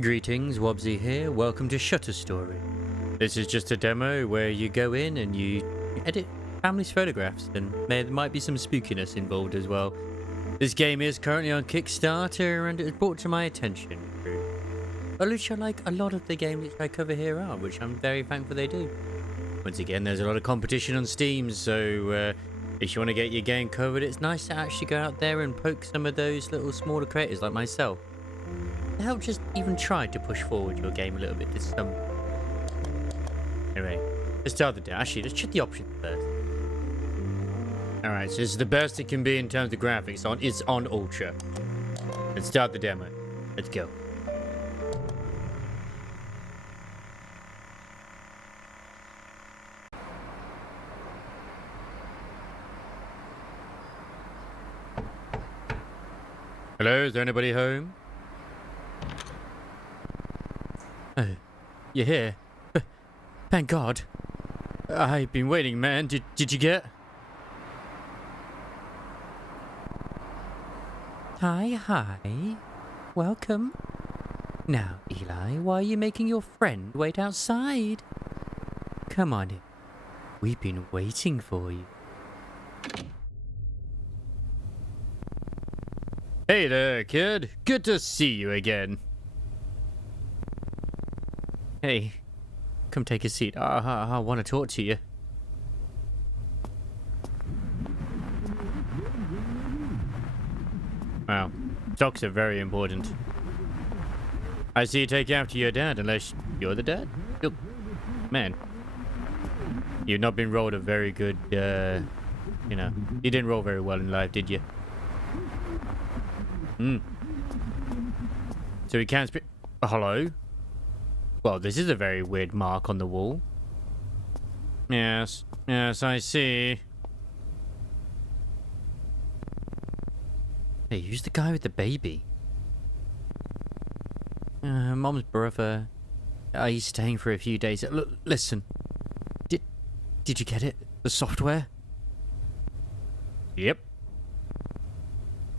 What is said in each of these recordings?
Greetings, Wobsy here. Welcome to Shutter Story. This is just a demo where you go in and you edit family's photographs, and there might be some spookiness involved as well. This game is currently on Kickstarter and it was brought to my attention through Lucha, like a lot of the games which I cover here are, which I'm very thankful they do. Once again, there's a lot of competition on Steam, so if you want to get your game covered, it's nice to actually go out there and poke some of those little smaller creators like myself to help just even try to push forward your game a little bit to some. Anyway, let's start the day. Actually, let's check the options first. Alright, so this is the best it can be in terms of graphics. It's on Ultra. Let's start the demo. Let's go. Hello, is there anybody home? Oh, you're here. Thank God. I've been waiting, man. Did you get? Hi. Welcome. Now, Eli, why are you making your friend wait outside? Come on in. We've been waiting for you. Hey there, kid. Good to see you again. Hey, come take a seat. I want to talk to you. Wow, dogs are very important. I see you take after your dad, unless you're the dad? Look, man, you've not been rolled a very good, you didn't roll very well in life, did you? So we can't speak. Hello? Well, this is a very weird mark on the wall. Yes, I see. Hey, who's the guy with the baby? Mom's brother. He's staying for a few days. Look, listen. Did you get it? The software? Yep.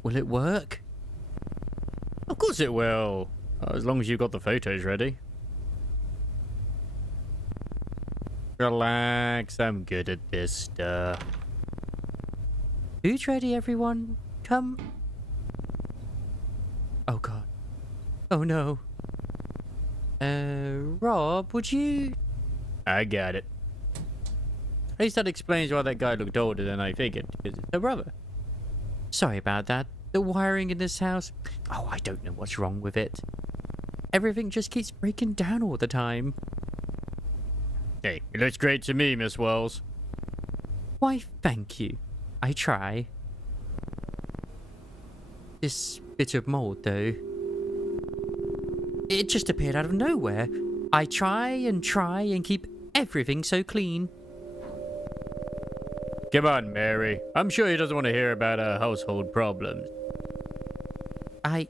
Will it work? Of course it will. As long as you've got the photos ready. Relax, I'm good at this stuff. Food's ready, everyone. Come. Oh, God. Oh, no. Rob, would you... I got it. At least that explains why that guy looked older than I figured. Because it's her brother. Sorry about that. The wiring in this house... Oh, I don't know what's wrong with it. Everything just keeps breaking down all the time. Hey, it looks great to me, Miss Wells. Why, thank you. I try. This bit of mold, though. It just appeared out of nowhere. I try and keep everything so clean. Come on, Mary. I'm sure he doesn't want to hear about our household problems. I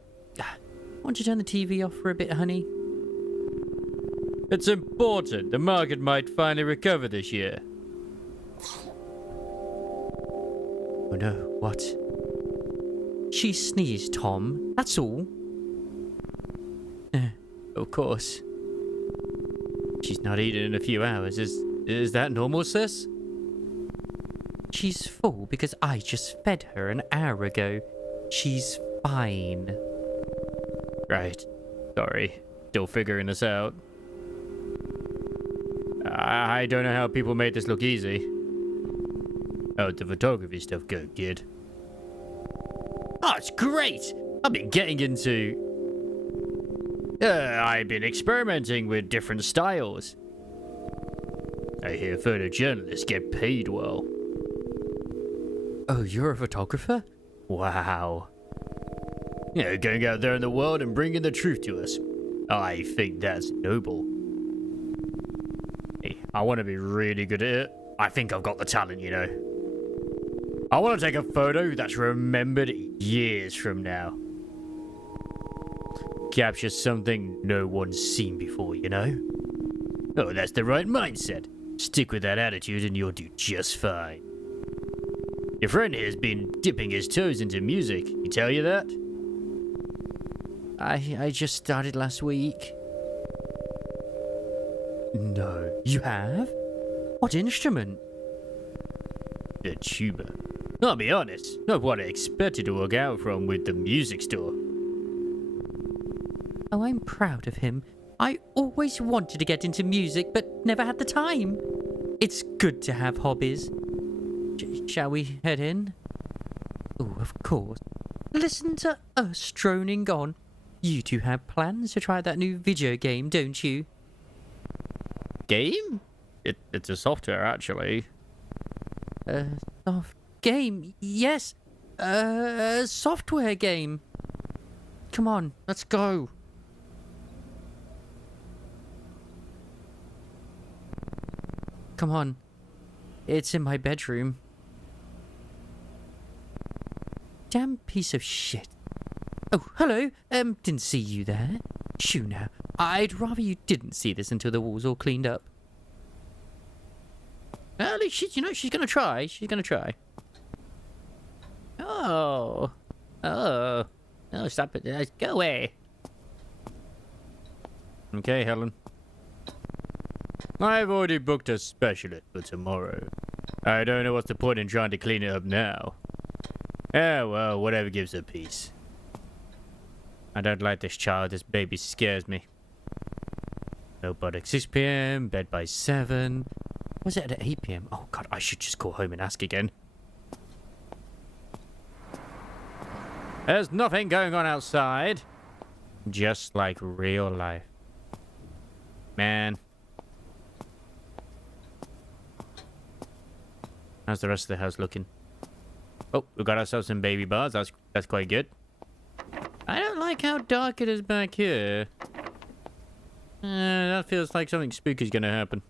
want you to turn the TV off for a bit, honey. It's important. The market might finally recover this year. Oh no, what? She sneezed, Tom. That's all. Of course. She's not eaten in a few hours. Is that normal, sis? She's full because I just fed her an hour ago. She's fine. Right. Sorry. Still figuring this out. I don't know how people made this look easy. Oh, the photography stuff, go, kid. Oh, it's great! I've been getting into... I've been experimenting with different styles. I hear photojournalists get paid well. Oh, you're a photographer? Wow. Going out there in the world and bringing the truth to us. I think that's noble. Hey, I want to be really good at it. I think I've got the talent, you know. I want to take a photo that's remembered years from now. Capture something no one's seen before, you know? Oh, that's the right mindset. Stick with that attitude and you'll do just fine. Your friend here's been dipping his toes into music. He tell you that? I just started last week. No, you have? What instrument? The tuba. I'll be honest, not what I expected to walk out from with the music store. Oh, I'm proud of him. I always wanted to get into music, but never had the time. It's good to have hobbies. Shall we head in? Oh, of course. Listen to us droning on. You two have plans to try that new video game, don't you? Game? It's a software, actually. Soft game? Yes. Software game. Come on, let's go. Come on. It's in my bedroom. Damn piece of shit. Oh, hello. Didn't see you there. Shoo now. I'd rather you didn't see this until the wall's all cleaned up. Well, she's gonna try. She's gonna try. Oh. Oh. Oh, stop it. Go away. Okay, Helen. I've already booked a specialist for tomorrow. I don't know what's the point in trying to clean it up now. Yeah, well, whatever gives her peace. I don't like this child. This baby scares me. No bud at 6 p.m. Bed by 7. Was it at 8 p.m? Oh, God, I should just call home and ask again. There's nothing going on outside. Just like real life. Man. How's the rest of the house looking? Oh, we got ourselves some baby bars. That's quite good. I don't like how dark it is back here. That feels like something spooky is going to happen.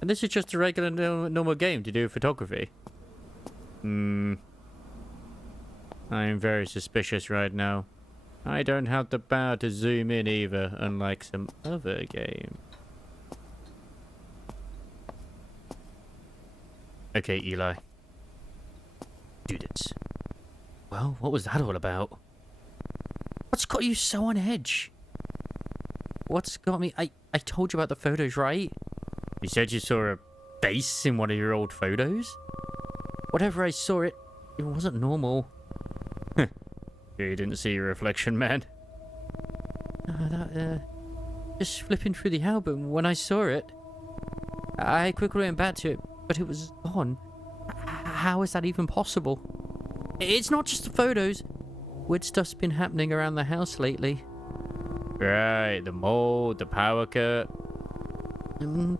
And this is just a regular normal game to do photography. I'm very suspicious right now. I don't have the power to zoom in either, unlike some other game. Okay, Eli. Do this. Well, what was that all about? What's got you so on edge? What's got me... I told you about the photos, right? You said you saw a face in one of your old photos? Whatever I saw, it wasn't normal. You didn't see your reflection, man? Just flipping through the album when I saw it. I quickly went back to it, but it was gone. How is that even possible? It's not just the photos. Weird stuff's been happening around the house lately. Right, the mold, the power cut.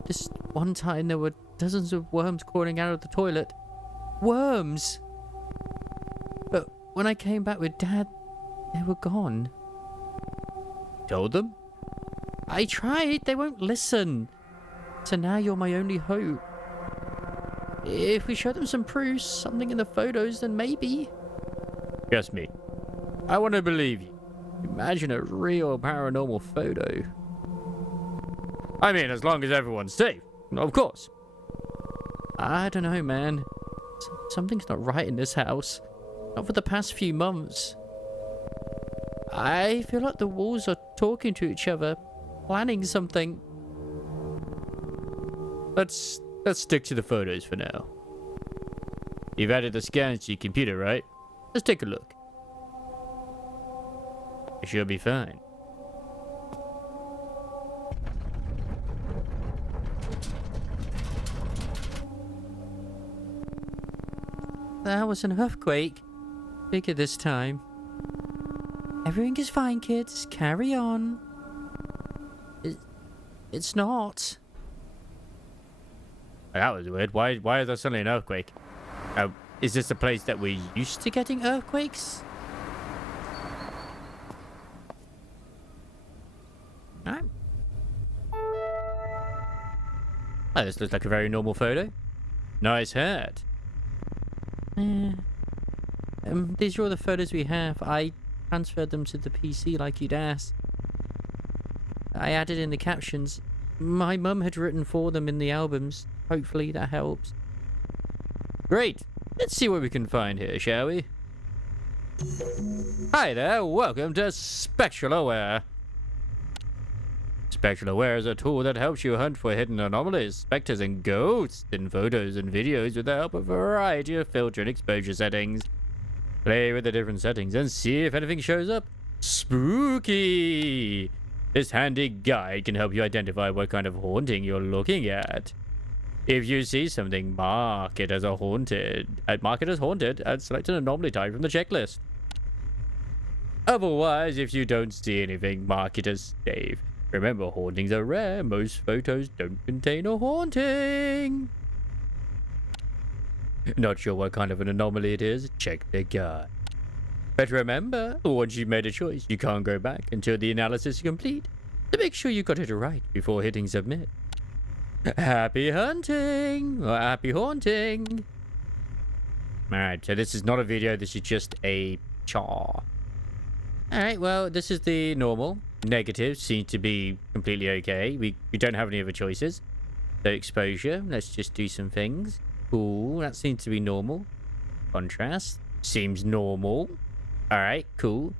This one time there were dozens of worms crawling out of the toilet. Worms! But when I came back with Dad, they were gone. Told them? I tried, they won't listen. So now you're my only hope. If we show them some proof, something in the photos, then maybe. Trust me. I want to believe you. Imagine a real paranormal photo. I mean, as long as everyone's safe. Of course. I don't know, man. Something's not right in this house. Not for the past few months. I feel like the walls are talking to each other, planning something. Let's stick to the photos for now. You've added the scans to your computer, right? Let's take a look. It should be fine. That was an earthquake. Bigger this time. Everything is fine, kids. Carry on. It's not. That was weird. Why is there suddenly an earthquake? Is this a place that we're used to getting earthquakes? Alright. Oh, this looks like a very normal photo. Nice hat. These are all the photos we have. I transferred them to the PC like you'd asked. I added in the captions. My mum had written for them in the albums. Hopefully that helps. Great. Let's see what we can find here, shall we? Hi there, welcome to Spectral Aware. Spectral Aware is a tool that helps you hunt for hidden anomalies, specters, and ghosts in photos and videos with the help of a variety of filter and exposure settings. Play with the different settings and see if anything shows up. Spooky! This handy guide can help you identify what kind of haunting you're looking at. If you see something, mark it as haunted, and select an anomaly type from the checklist. Otherwise, if you don't see anything, mark it as safe. Remember, hauntings are rare. Most photos don't contain a haunting. Not sure what kind of an anomaly it is? Check the guide. But remember, once you've made a choice, you can't go back until the analysis is complete. So make sure you got it right before hitting submit. Happy hunting! Or happy haunting! Alright, so this is not a video, this is just a char. Alright, well, this is the normal. Negative seems to be completely okay. We don't have any other choices. So exposure, let's just do some things. Cool, that seems to be normal. Contrast, seems normal. Alright, cool.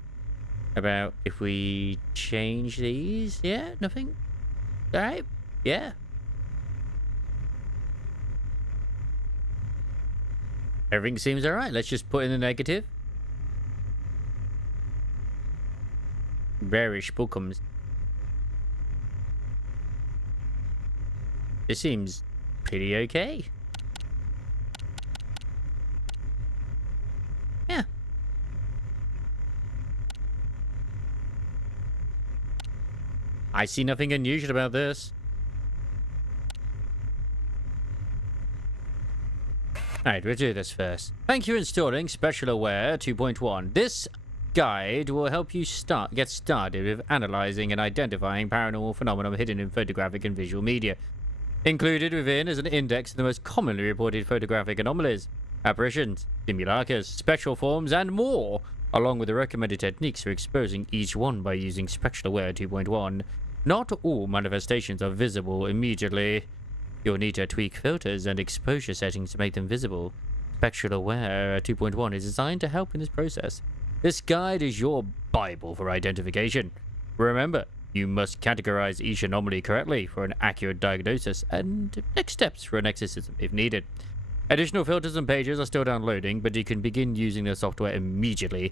About if we change these? Yeah, nothing? Alright, yeah. Everything seems alright. Let's just put in the negative. Bearish bookums. This seems pretty okay. Yeah. I see nothing unusual about this. Alright, we'll do this first. Thank you for installing Spectral Aware 2.1. This guide will help you get started with analyzing and identifying paranormal phenomena hidden in photographic and visual media. Included within is an index of the most commonly reported photographic anomalies, apparitions, simulacras, spectral forms, and more, along with the recommended techniques for exposing each one by using Spectral Aware 2.1. Not all manifestations are visible immediately. You'll need to tweak filters and exposure settings to make them visible. Spectral Aware 2.1 is designed to help in this process. This guide is your Bible for identification. Remember, you must categorize each anomaly correctly for an accurate diagnosis and next steps for an exorcism if needed. Additional filters and pages are still downloading, but you can begin using the software immediately.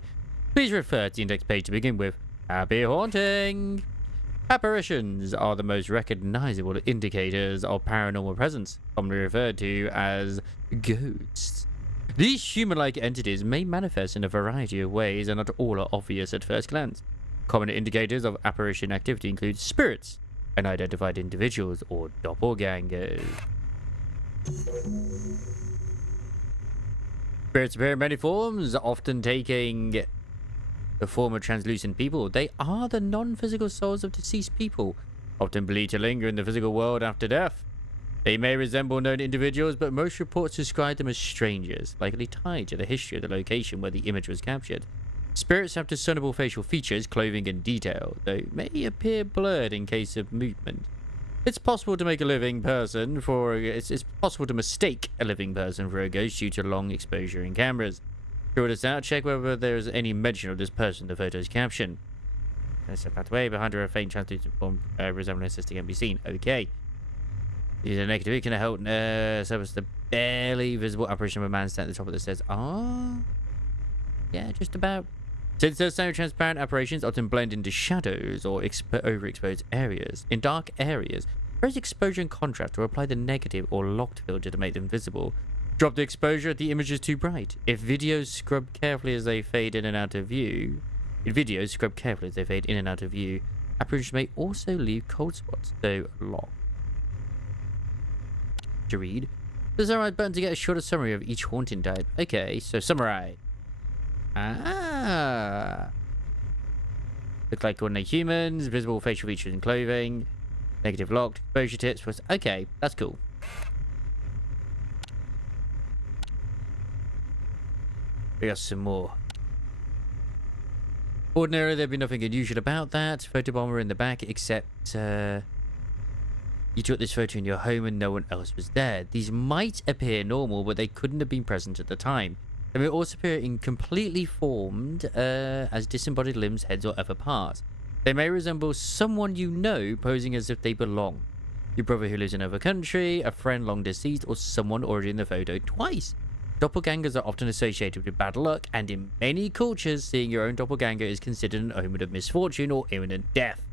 Please refer to the index page to begin with. Happy haunting! Apparitions are the most recognizable indicators of paranormal presence, commonly referred to as ghosts. These human-like entities may manifest in a variety of ways and not all are obvious at first glance. Common indicators of apparition activity include spirits, unidentified individuals, or doppelgangers. Spirits appear in many forms, often taking the form of translucent people. They are the non-physical souls of deceased people, often believed to linger in the physical world after death. They may resemble known individuals, but most reports describe them as strangers, likely tied to the history of the location where the image was captured. Spirits have discernible facial features, clothing, and detail, though may appear blurred in case of movement. It's possible to mistake a living person for a ghost due to long exposure in cameras. To rule this out, check whether there is any mention of this person in the photo's caption. There's a pathway behind her, a faint translucent form resembling a sister can be seen. Okay. These are negative. It can help service the barely visible apparition of a man standing at the top of the stairs. Ah. Yeah, just about. Since those semi-transparent apparitions often blend into shadows or overexposed areas, in dark areas, raise exposure and contrast or apply the negative or locked filter to make them visible. Drop the exposure if the image is too bright. If videos scrub carefully as they fade in and out of view, apparitions may also leave cold spots, so lock. To read. There's a right button to get a shorter summary of each haunting type. Okay, so summarize. Ah. Look like ordinary humans, visible facial features and clothing, negative locked, exposure tips. Okay, that's cool. We got some more. Ordinarily, there'd be nothing unusual about that. Photobomber in the back, except you took this photo in your home and no one else was there. These might appear normal, but they couldn't have been present at the time. They may also appear in completely formed as disembodied limbs, heads, or other parts. They may resemble someone you know, posing as if they belong. Your brother who lives in another country, a friend long deceased, or someone already in the photo twice. Doppelgangers are often associated with bad luck, and in many cultures, seeing your own doppelganger is considered an omen of misfortune or imminent death.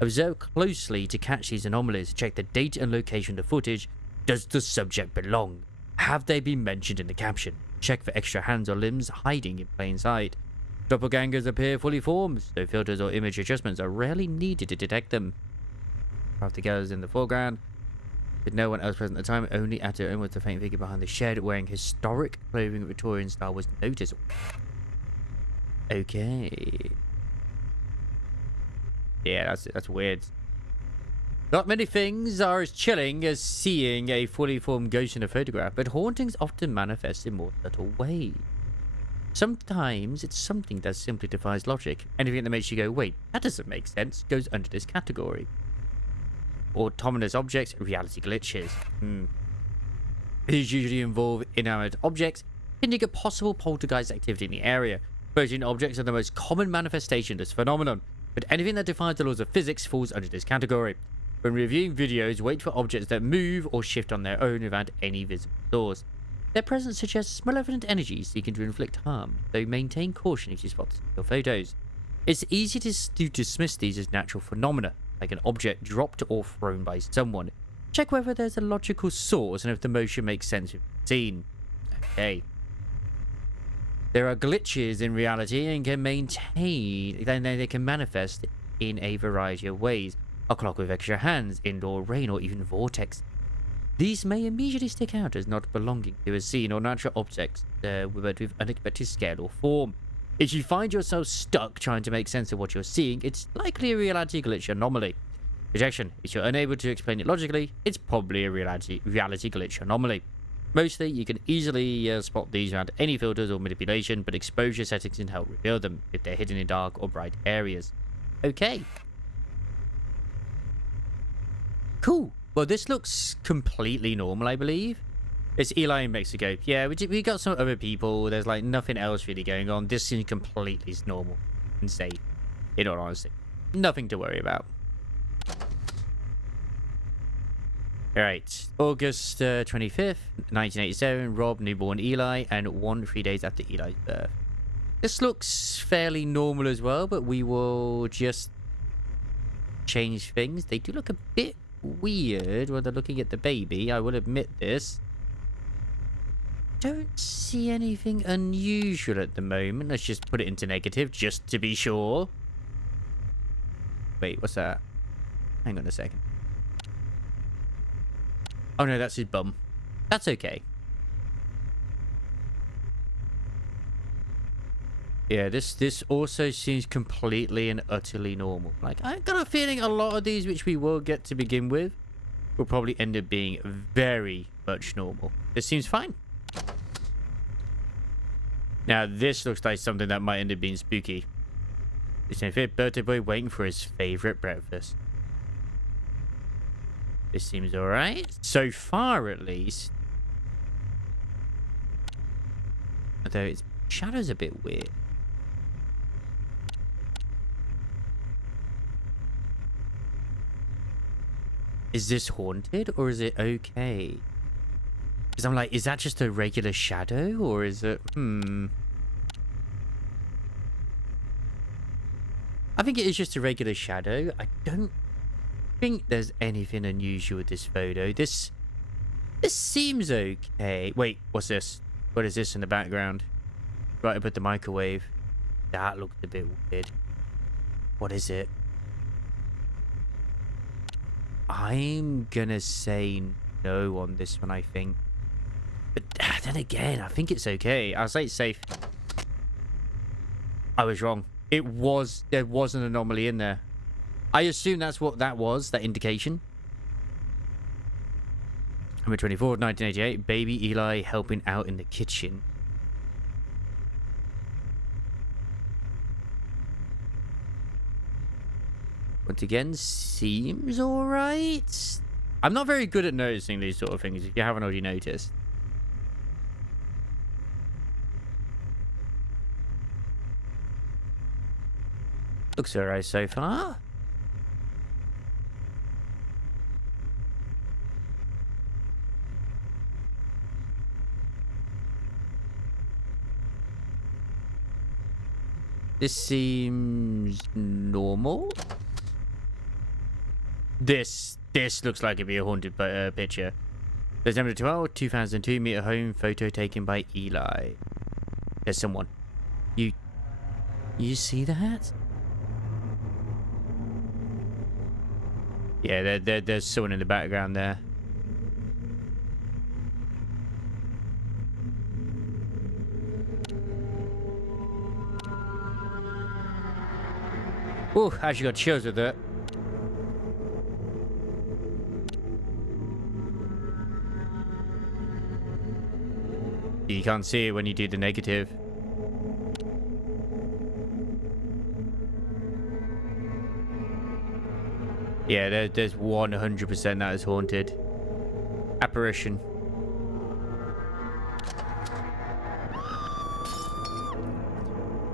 Observe closely to catch these anomalies. Check the date and location of the footage. Does the subject belong? Have they been mentioned in the caption? Check for extra hands or limbs hiding in plain sight. Doppelgangers appear fully formed, so filters or image adjustments are rarely needed to detect them. Half the girls in the foreground, with no one else present at the time, only at her own was the faint figure behind the shed wearing historic clothing Victorian style was noticeable. Okay. Yeah, that's weird. Not many things are as chilling as seeing a fully formed ghost in a photograph, but hauntings often manifest in more subtle ways. Sometimes it's something that simply defies logic. Anything that makes you go, wait, that doesn't make sense, goes under this category. Autonomous objects, reality glitches. These usually involve inanimate objects, hinting at possible poltergeist activity in the area. Floating objects are the most common manifestation of this phenomenon, but anything that defies the laws of physics falls under this category. When reviewing videos, wait for objects that move or shift on their own without any visible source. Their presence suggests malevolent energies seeking to inflict harm, so maintain caution if you spot this in your photos. It's easy to dismiss these as natural phenomena, like an object dropped or thrown by someone. Check whether there's a logical source and if the motion makes sense with the scene. Okay. There are glitches in reality and they can manifest in a variety of ways. A clock with extra hands, indoor rain, or even vortex. These may immediately stick out as not belonging to a scene or natural objects, but with unexpected scale or form. If you find yourself stuck trying to make sense of what you're seeing, it's likely a reality glitch anomaly. Projection. If you're unable to explain it logically, it's probably a reality glitch anomaly. Mostly, you can easily spot these without any filters or manipulation, but exposure settings can help reveal them if they're hidden in dark or bright areas. Okay. Cool. Well, this looks completely normal, I believe. It's Eli in Mexico. Yeah, we got some other people. There's like nothing else really going on. This seems completely normal and safe, in all honesty. Nothing to worry about. Alright, August 25th, 1987, Rob, newborn Eli, and 3 days after Eli's birth. This looks fairly normal as well, but we will just change things. They do look a bit weird when they're looking at the baby, I will admit this. Don't see anything unusual at the moment. Let's just put it into negative, just to be sure. Wait, what's that? Hang on a second. Oh no, that's his bum. That's okay. Yeah, this also seems completely and utterly normal. Like, I've got a feeling a lot of these, which we will get to begin with, will probably end up being very much normal. This seems fine. Now, this looks like something that might end up being spooky. It's a fifth birthday boy waiting for his favorite breakfast. This seems alright. So far, at least. Although its shadow's a bit weird. Is this haunted or is it okay? Because I'm like, is that just a regular shadow or is it... I think it is just a regular shadow. I don't think there's anything unusual with this photo. This seems okay. Wait, what's this? What is this in the background? Right up at the microwave. That looks a bit weird. What is it? I'm gonna say no on this one, I think. But then again, I think it's okay. I'll say it's safe. I was wrong. There was an anomaly in there. I assume that's what that was, that indication. Number 24, 1988. Baby Eli helping out in the kitchen. Once again, seems alright. I'm not very good at noticing these sort of things, if you haven't already noticed. Looks alright so far. This seems normal. This looks like it'd be a haunted picture. September 12, 2002, meet at home, photo taken by Eli. There's someone. You see that? Yeah, there's someone in the background there. Oh, actually got chills with that. You can't see it when you do the negative. Yeah, there's 100% that is haunted. Apparition.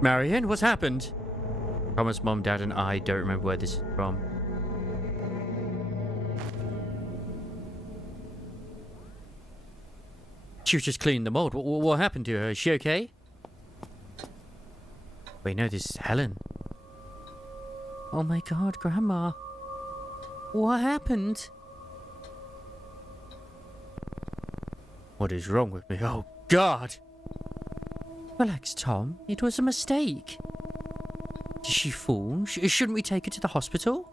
Marion, what's happened? Thomas, Mom, Dad, and I don't remember where this is from. She was just cleaning the mold. What happened to her? Is she okay? Wait, no, this is Helen. Oh my God, Grandma. What happened? What is wrong with me? Oh, God. Relax, Tom. It was a mistake. Did she fall? Shouldn't we take her to the hospital?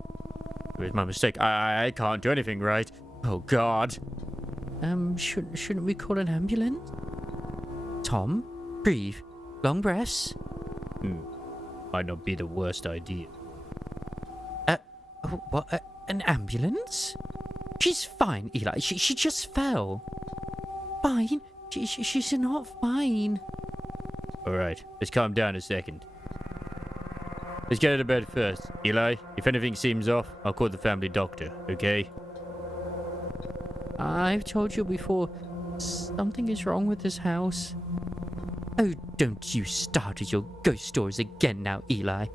It was my mistake. I can't do anything right. Oh, God. Shouldn't we call an ambulance? Tom, breathe. Long breaths. Might not be the worst idea. What? An ambulance? She's fine, Eli. She just fell. Fine? She's not fine. Alright, let's calm down a second. Let's get her to bed first. Eli, if anything seems off, I'll call the family doctor, okay? I've told you before, something is wrong with this house. Oh, don't you start with your ghost stories again now, Eli.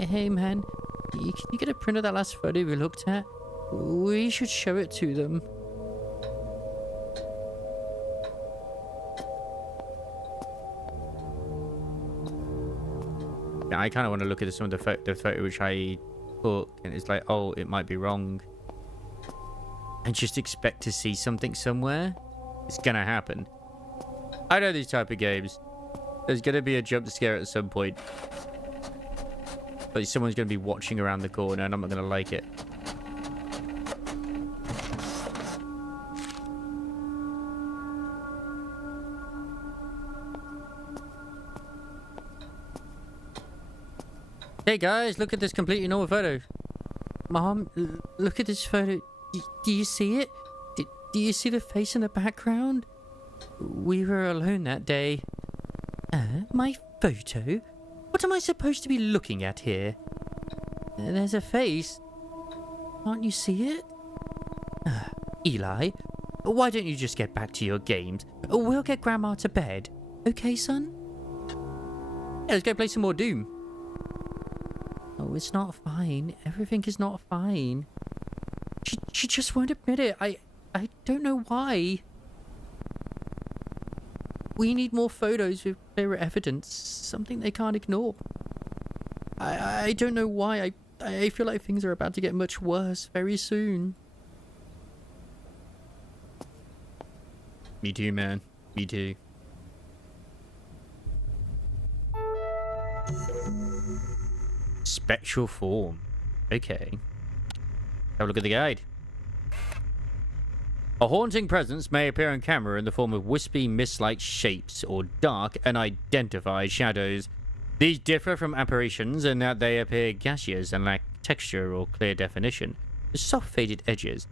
Hey, man, can you get a print of that last photo we looked at? We should show it to them. I kind of want to look at some of the photo which I took, and it's like, oh, it might be wrong. And just expect to see something somewhere. It's gonna happen. I know these type of games. There's gonna be a jump scare at some point. But someone's gonna be watching around the corner, and I'm not gonna like it. Hey guys, look at this completely normal photo. Mom, look at this photo. Do you see it? Do you see the face in the background? We were alone that day. My photo? What am I supposed to be looking at here? There's a face. Can't you see it? Eli, why don't you just get back to your games? We'll get Grandma to bed. Okay, son? Yeah, let's go play some more Doom. Oh, it's not fine. Everything is not fine. She just won't admit it. I don't know why. We need more photos with clearer evidence. Something they can't ignore. I don't know why. I feel like things are about to get much worse very soon. Me too, man. Me too. Spectral form. Okay. Have a look at the guide. A haunting presence may appear on camera in the form of wispy, mist-like shapes or dark, unidentified shadows. These differ from apparitions in that they appear gaseous and lack texture or clear definition. The soft faded edges.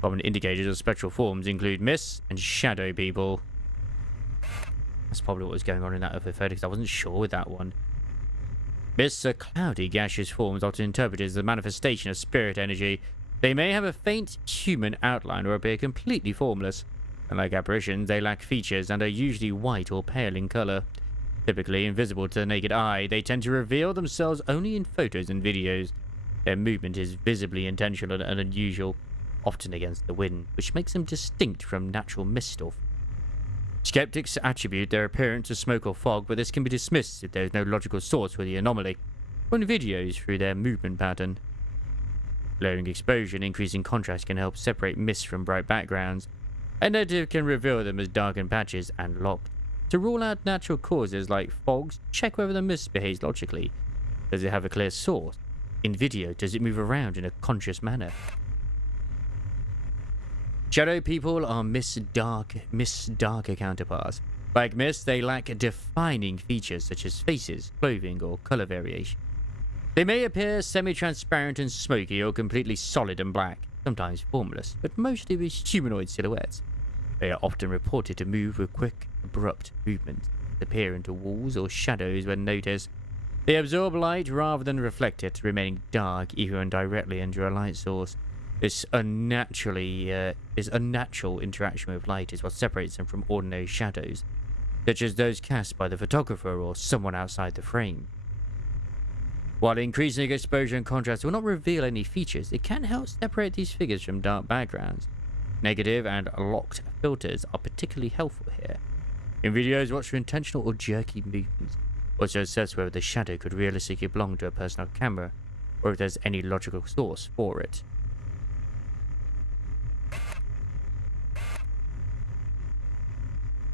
Common indicators of spectral forms include mists and shadow people. That's probably what was going on in that other photo, because I wasn't sure with that one. Mists are cloudy, gaseous forms often interpreted as the manifestation of spirit energy. They may have a faint human outline or appear completely formless. Unlike apparitions, they lack features and are usually white or pale in color. Typically invisible to the naked eye, they tend to reveal themselves only in photos and videos. Their movement is visibly intentional and unusual, often against the wind, which makes them distinct from natural mist or skeptics attribute their appearance to smoke or fog, but this can be dismissed if there is no logical source for the anomaly, or in videos through their movement pattern. Lowering exposure and increasing contrast can help separate mist from bright backgrounds, and negative can reveal them as darkened patches and locked. To rule out natural causes like fogs, check whether the mist behaves logically. Does it have a clear source? In video, does it move around in a conscious manner? Shadow people are mist's darker counterparts. Like mist, they lack defining features such as faces, clothing, or color variation. They may appear semi-transparent and smoky or completely solid and black, sometimes formless, but mostly with humanoid silhouettes. They are often reported to move with quick, abrupt movements, appear into walls or shadows when noticed. They absorb light rather than reflect it, remaining dark even when directly under a light source. This unnatural interaction with light is what separates them from ordinary shadows, such as those cast by the photographer or someone outside the frame. While increasing exposure and contrast will not reveal any features, it can help separate these figures from dark backgrounds. Negative and locked filters are particularly helpful here. In videos, watch for intentional or jerky movements. Also assess whether the shadow could realistically belong to a person on camera, or if there's any logical source for it.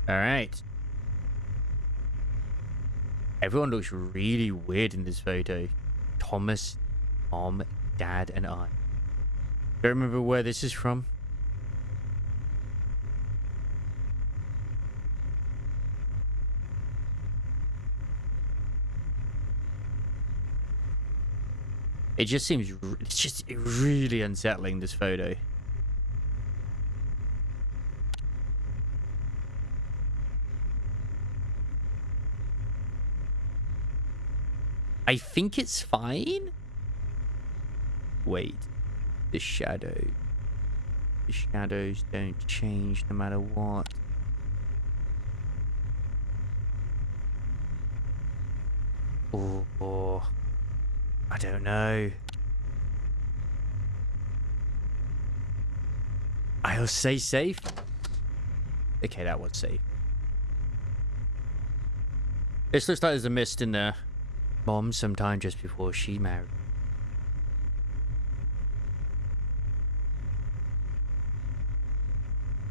Alright. Everyone looks really weird in this photo. Thomas, Mom, Dad, and I. Don't remember where this is from. It just seems, it's just really unsettling, this photo. I think it's fine. Wait, the shadows. The shadows don't change no matter what. Oh, I don't know. I'll say safe. Okay, that was safe. This looks like there's a mist in there. Mom, sometime just before she married.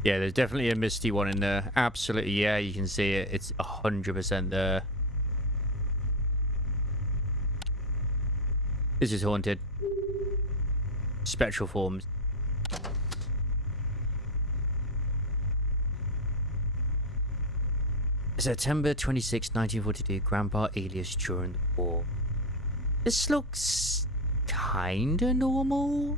Yeah, there's definitely a misty one in there. Absolutely, yeah, you can see it. It's 100% there. This is haunted. Spectral forms. September 26, 1942, Grandpa alias during the war. This looks kinda normal.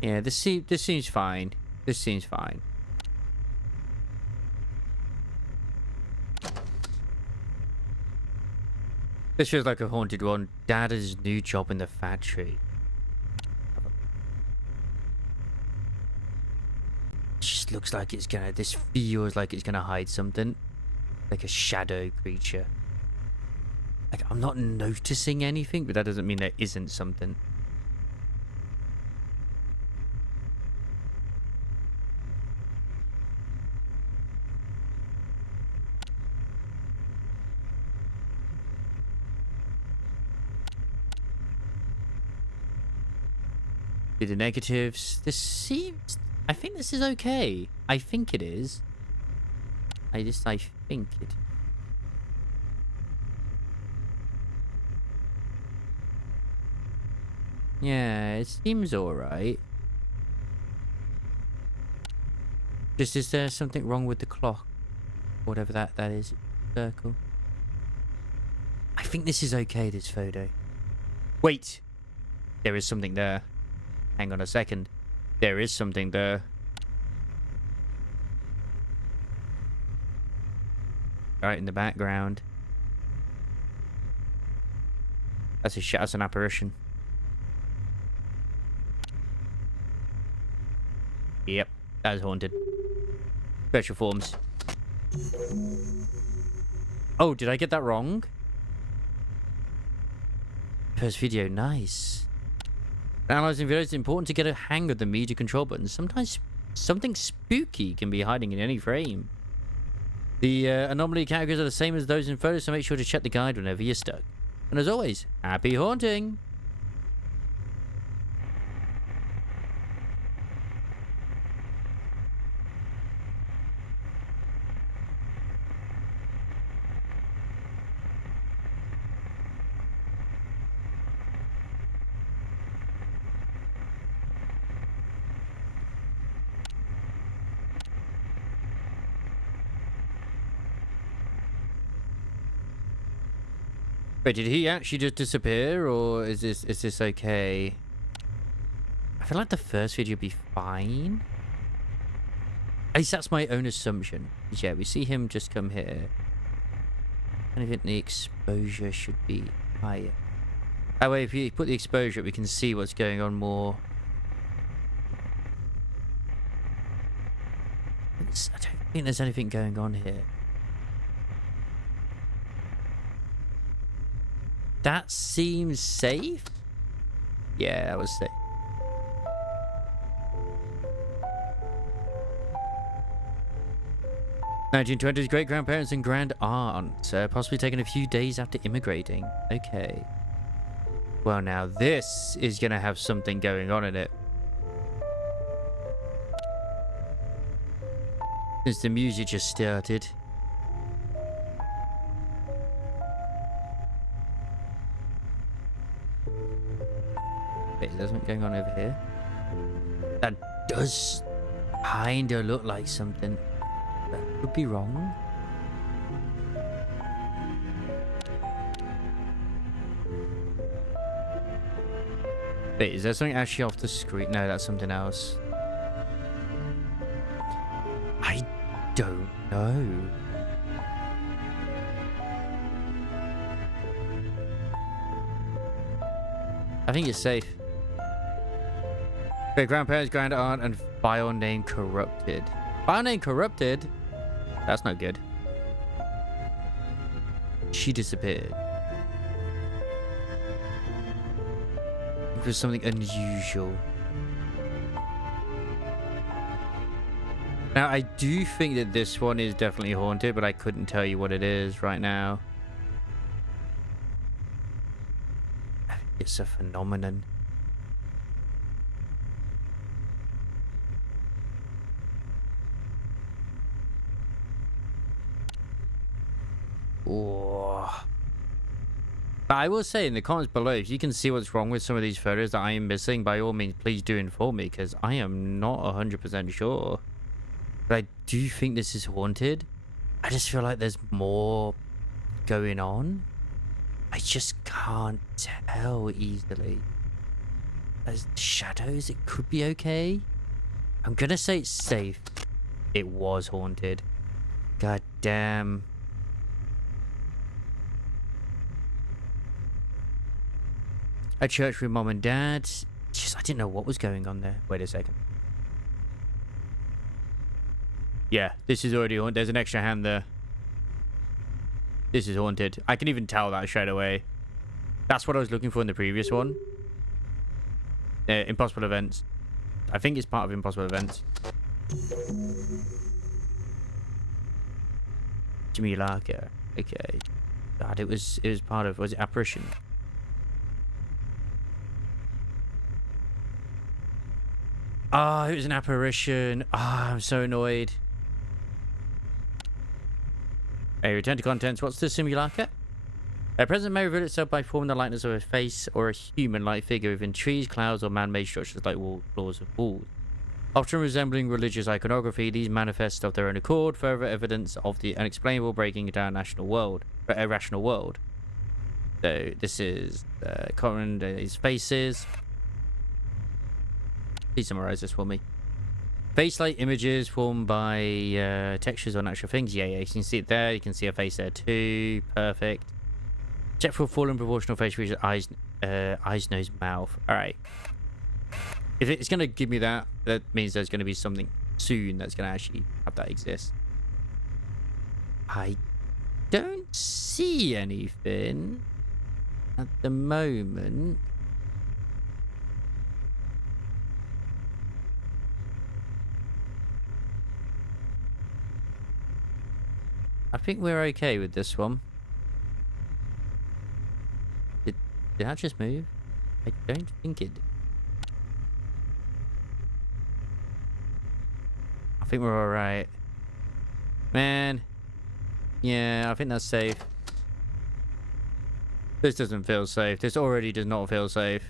Yeah, this seems fine. This seems fine. This feels like a haunted one. Dad has his new job in the factory. It just looks like it's gonna... This feels like it's gonna hide something. Like a shadow creature. Like, I'm not noticing anything, but that doesn't mean there isn't something. The negatives. This seems... I think this is okay. I think it is. I think it. Yeah, it seems alright. Just, is there something wrong with the clock? Whatever that is. Circle. I think this is okay, this photo. Wait! There is something there. Hang on a second. There is something there. Right in the background. That's an apparition. Yep, that is haunted. Special forms. Oh, did I get that wrong? First video, nice. Analyzing videos, it's important to get a hang of the media control buttons. Sometimes something spooky can be hiding in any frame. The anomaly categories are the same as those in photos, so make sure to check the guide whenever you're stuck. And as always, happy haunting! Wait, did he actually just disappear, or is this okay? I feel like the first video would be fine. At least that's my own assumption. Yeah, we see him just come here. And I think the exposure should be higher. That way, if you put the exposure up, we can see what's going on more. I don't think there's anything going on here. That seems safe? Yeah, that was safe. 1920s great-grandparents and grand-aunt, possibly taken a few days after immigrating. Okay. Well, now this is going to have something going on in it. Since the music just started. Wait, is there something going on over here? That does kind of look like something. That could be wrong. Wait, is there something actually off the screen? No, that's something else. I don't know. I think it's safe. Great grandparents, grand aunt, and file name corrupted. File name corrupted? That's not good. She disappeared. It was something unusual. Now, I do think that this one is definitely haunted, but I couldn't tell you what it is right now. I think it's a phenomenon. Oh. I will say in the comments below, if you can see what's wrong with some of these photos that I am missing, by all means, please do inform me, because I am not 100% sure. But I do think this is haunted. I just feel like there's more going on. I just can't tell easily. As shadows, it could be okay. I'm gonna say it's safe. It was haunted. God damn. A church with mom and dad. Just, I didn't know what was going on there. Wait a second. Yeah, this is already haunted. There's an extra hand there. This is haunted. I can even tell that straight away. That's what I was looking for in the previous one. Impossible events. I think it's part of impossible events. Jimmy Larker. Okay. God, it was part of, was it apparition? Oh, it was an apparition. Ah, I'm so annoyed. Hey, return to contents. What's the simulacra? A present may reveal itself by forming the likeness of a face or a human-like figure within trees, clouds, or man-made structures like floors of walls. Often resembling religious iconography, these manifest of their own accord, further evidence of the unexplainable breaking down irrational world. So this is common these faces. Please summarize this for me. Face-like images formed by textures or natural things. Yeah, you can see it there. You can see a face there too. Perfect. Check for full and proportional face features. Eyes, nose, mouth. All right. If it's going to give me that, that means there's going to be something soon that's going to actually have that exist. I don't see anything at the moment. I think we're okay with this one. Did that just move? I don't think it did. I think we're alright. Man. Yeah, I think that's safe. This doesn't feel safe. This already does not feel safe.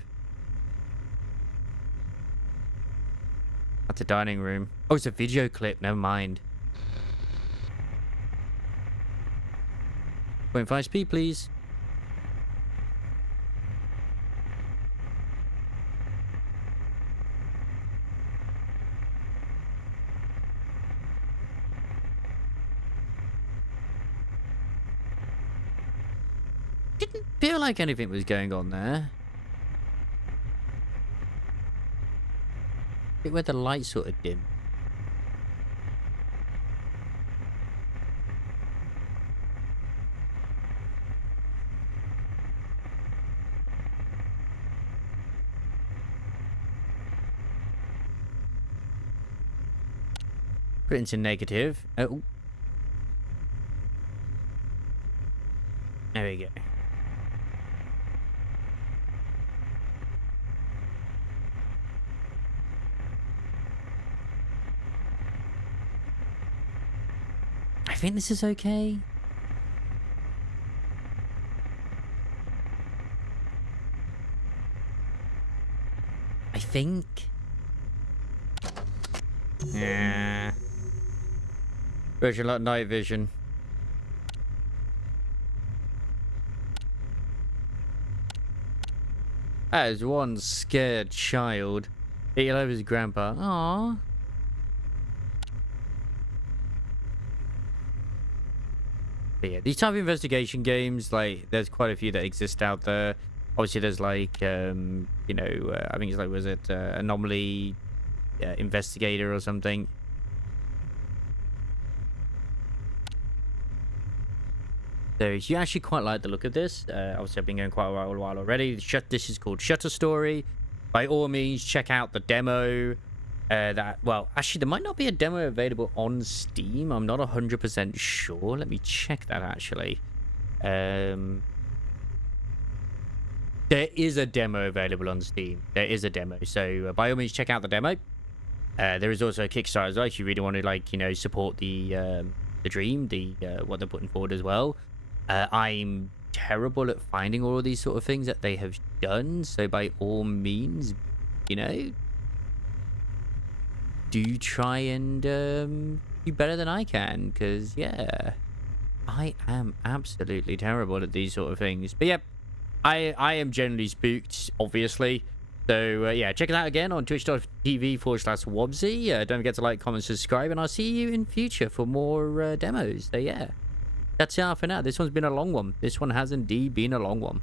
That's a dining room. Oh, it's a video clip. Never mind. 0.5 speed, please. Didn't feel like anything was going on there. Bit where the light sort of dim. Put it into negative. Oh. There we go. I think this is okay. I think. Yeah. Version like night vision. That is one scared child. He loves his grandpa. Aww. But yeah, these type of investigation games, like, there's quite a few that exist out there. Obviously, there's like, you know, I think it's like, was it Anomaly Investigator or something? So if you actually quite like the look of this, obviously I've been going quite a while already. This is called Shutter Story. By all means, check out the demo. Well, actually, there might not be a demo available on Steam. I'm not 100% sure. Let me check that, actually. There is a demo available on Steam. There is a demo. So by all means, check out the demo. There is also a Kickstarter as well, if you really want to, like, you know, support the dream, what they're putting forward as well. I'm terrible at finding all of these sort of things that they have done. So by all means, you know, do try and do better than I can, because yeah, I am absolutely terrible at these sort of things. But yeah, I am generally spooked, obviously. So yeah, check it out again on twitch.tv/Wobsy. Don't forget to like, comment, subscribe, and I'll see you in future for more demos. So yeah, that's it for now. This one's been a long one. This one has indeed been a long one.